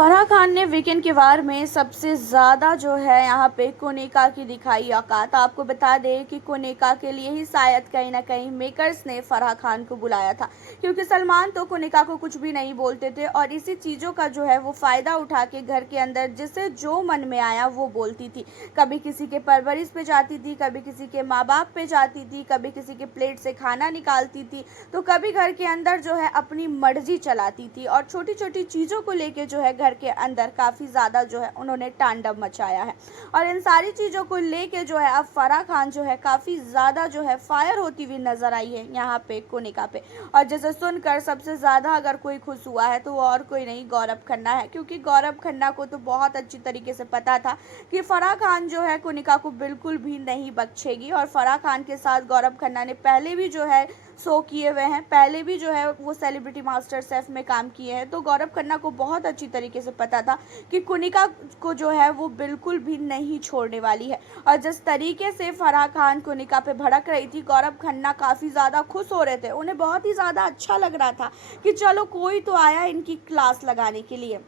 फराह खान ने वीकेंड के वार में सबसे ज़्यादा जो है यहाँ पे कोनिका की दिखाई औकात। आपको बता दें कि कोनिका के लिए ही शायद कहीं ना कहीं मेकर्स ने फराह खान को बुलाया था, क्योंकि सलमान तो कोनिका को कुछ भी नहीं बोलते थे और इसी चीज़ों का जो है वो फ़ायदा उठा के घर के अंदर जिसे जो मन में आया वो बोलती थी। कभी किसी के परवरिश पे जाती थी, कभी किसी के माँ बाप पे जाती थी, कभी किसी के प्लेट से खाना निकालती थी, तो कभी घर के अंदर जो है अपनी मर्जी चलाती थी और छोटी छोटी चीज़ों को लेके जो है घर के अंदर काफ़ी ज़्यादा जो है उन्होंने तांडव मचाया है। और इन सारी चीज़ों को लेके जो है अब फराह खान जो है काफ़ी ज़्यादा जो है फायर होती हुई नज़र आई है यहाँ पे कोनिका पे। और जैसे सुनकर सबसे ज़्यादा अगर कोई खुश हुआ है तो वो और कोई नहीं, गौरव खन्ना है, क्योंकि गौरव खन्ना को तो बहुत अच्छी तरीके से पता था कि फराह खान जो है कोनिका को बिल्कुल भी नहीं बख्शेगी। और फराह खान के साथ गौरव खन्ना ने पहले भी जो है शो किए हुए हैं, पहले भी जो है वो सेलिब्रिटी मास्टर शेफ में काम किए हैं, तो गौरव खन्ना को बहुत अच्छी तरीके से पता था कि कोनिका को जो है वो बिल्कुल भी नहीं छोड़ने वाली है। और जिस तरीके से फराह खान कोनिका पे भड़क रही थी, गौरव खन्ना काफ़ी ज़्यादा खुश हो रहे थे, उन्हें बहुत ही ज़्यादा अच्छा लग रहा था कि चलो कोई तो आया इनकी क्लास लगाने के लिए।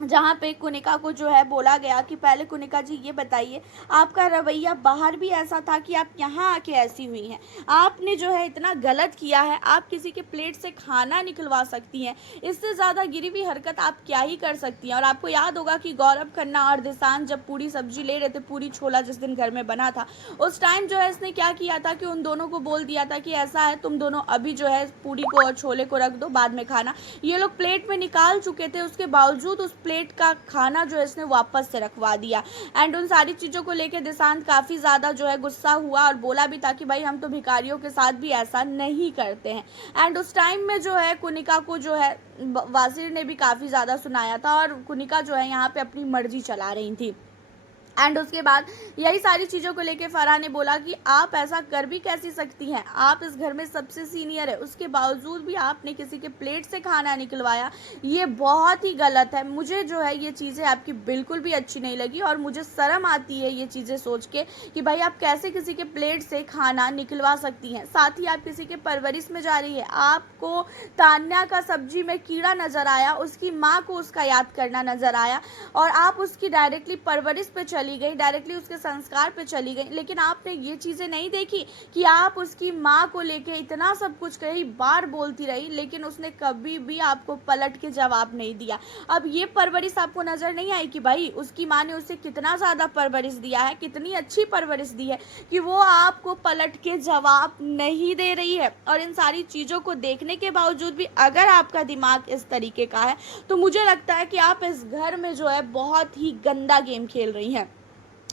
जहाँ पे कोनिका को जो है बोला गया कि पहले कोनिका जी ये बताइए, आपका रवैया बाहर भी ऐसा था कि आप यहाँ आके ऐसी हुई हैं, आपने जो है इतना गलत किया है, आप किसी के प्लेट से खाना निकलवा सकती हैं, इससे ज़्यादा गिरी हुई हरकत आप क्या ही कर सकती हैं। और आपको याद होगा कि गौरव खन्ना और दिशांत जब पूरी सब्जी ले रहे थे, पूरी छोला जिस दिन घर में बना था, उस टाइम जो है इसने क्या किया था कि उन दोनों को बोल दिया था कि ऐसा है, तुम दोनों अभी जो है पूरी को और छोले को रख दो, बाद में खाना। ये लोग प्लेट में निकाल चुके थे, उसके बावजूद उस प्लेट का खाना जो है इसने वापस से रखवा दिया। एंड उन सारी चीज़ों को लेकर दिशांत काफ़ी ज़्यादा जो है गुस्सा हुआ और बोला भी था कि भाई हम तो भिखारियों के साथ भी ऐसा नहीं करते हैं। एंड उस टाइम में जो है कोनिका को जो है वासिर ने भी काफ़ी ज़्यादा सुनाया था और कोनिका जो है यहाँ पे अपनी मर्जी चला रही थी। एंड उसके बाद यही सारी चीज़ों को लेके फराह ने बोला कि आप ऐसा कर भी कैसी सकती हैं, आप इस घर में सबसे सीनियर है, उसके बावजूद भी आपने किसी के प्लेट से खाना निकलवाया, ये बहुत ही गलत है। मुझे जो है ये चीज़ें आपकी बिल्कुल भी अच्छी नहीं लगी और मुझे शर्म आती है ये चीज़ें सोच के कि भाई आप कैसे किसी के प्लेट से खाना निकलवा सकती हैं। साथ ही आप किसी के परवरिश में जा रही है, आपको तान्या का सब्जी में कीड़ा नज़र आया, उसकी माँ को उसका याद करना नज़र आया और आप उसकी डायरेक्टली परवरिश पे चली गई, डायरेक्टली उसके संस्कार पे चली गई, लेकिन आपने ये चीज़ें नहीं देखी कि आप उसकी माँ को लेके इतना सब कुछ कई बार बोलती रही, लेकिन उसने कभी भी आपको पलट के जवाब नहीं दिया। अब ये परवरिश आपको नज़र नहीं आई कि भाई उसकी माँ ने उसे कितना ज़्यादा परवरिश दिया है, कितनी अच्छी परवरिश दी है कि वो आपको पलट के जवाब नहीं दे रही है। और इन सारी चीज़ों को देखने के बावजूद भी अगर आपका दिमाग इस तरीके का है तो मुझे लगता है कि आप इस घर में जो है बहुत ही गंदा गेम खेल रही हैं।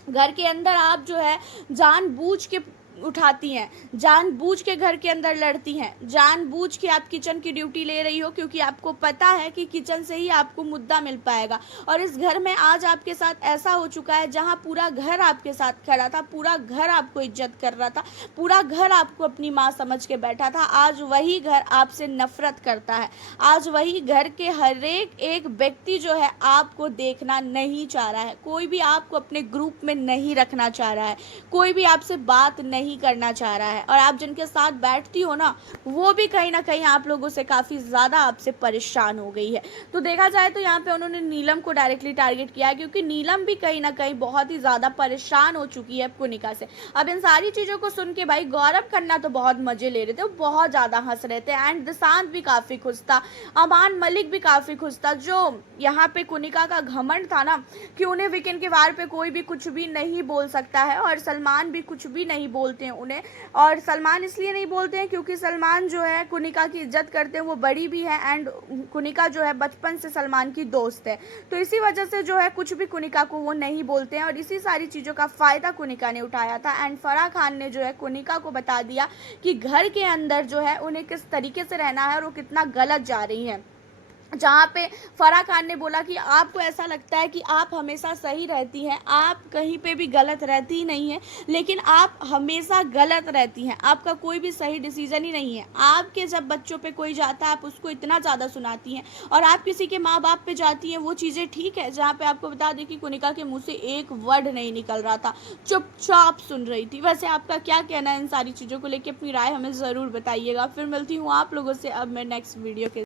घर के अंदर आप जो है जानबूझ के उठाती हैं, जानबूझ के घर के अंदर लड़ती हैं, जानबूझ के आप किचन की ड्यूटी ले रही हो, क्योंकि आपको पता है कि किचन से ही आपको मुद्दा मिल पाएगा। और इस घर में आज आपके साथ ऐसा हो चुका है जहां पूरा घर आपके साथ खड़ा था, पूरा घर आपको इज्जत कर रहा था, पूरा घर आपको अपनी माँ समझ के बैठा था, आज वही घर आपसे नफरत करता है, आज वही घर के हर एक व्यक्ति जो है आपको देखना नहीं चाह रहा है, कोई भी आपको अपने ग्रुप में नहीं रखना चाह रहा है, कोई भी आपसे बात नहीं करना चाह रहा है। और आप जिनके साथ बैठती हो ना, वो भी कहीं ना कहीं आप लोगों से काफ़ी ज़्यादा आपसे परेशान हो गई है। तो देखा जाए तो यहाँ पे उन्होंने नीलम को डायरेक्टली टारगेट किया है, क्योंकि नीलम भी कहीं ना कहीं बहुत ही ज़्यादा परेशान हो चुकी है कोनिका से। अब इन सारी चीज़ों को सुन के भाई गौरव खन्ना तो बहुत मज़े ले रहे थे, वो बहुत ज़्यादा हंस रहे थे, एंड दिशांत भी काफ़ी खुश था, अमान मलिक भी काफ़ी खुश था। जो यहाँ पे कोनिका का घमंड था ना कि उन्हें वीकेंड के वार पे कोई भी कुछ भी नहीं बोल सकता है और सलमान भी कुछ भी नहीं बोलते हैं उन्हें। और सलमान इसलिए नहीं बोलते हैं क्योंकि सलमान जो है कोनिका की इज्जत करते हैं, वो बड़ी भी है, एंड कोनिका जो है बचपन से सलमान की दोस्त है, तो इसी वजह से जो है कुछ भी कोनिका को वो नहीं बोलते हैं। और इसी सारी चीज़ों का फ़ायदा कोनिका ने उठाया था। एंड फराह खान ने जो है कोनिका को बता दिया कि घर के अंदर जो है उन्हें किस तरीके से रहना है और वो कितना गलत जा रही हैं। जहाँ पे फराह खान ने बोला कि आपको ऐसा लगता है कि आप हमेशा सही रहती हैं, आप कहीं पे भी गलत रहती ही नहीं हैं, लेकिन आप हमेशा गलत रहती हैं, आपका कोई भी सही डिसीजन ही नहीं है। आपके जब बच्चों पे कोई जाता है आप उसको इतना ज़्यादा सुनाती हैं, और आप किसी के माँ बाप पे जाती हैं, वो चीज़ें ठीक है। जहाँ पे आपको बता दें कि कोनिका के मुँह से एक वर्ड नहीं निकल रहा था, चुपचाप सुन रही थी। वैसे आपका क्या कहना है इन सारी चीज़ों को लेकर? अपनी राय हमें ज़रूर बताइएगा। फिर मिलती हूँ आप लोगों से अब मैं नेक्स्ट वीडियो के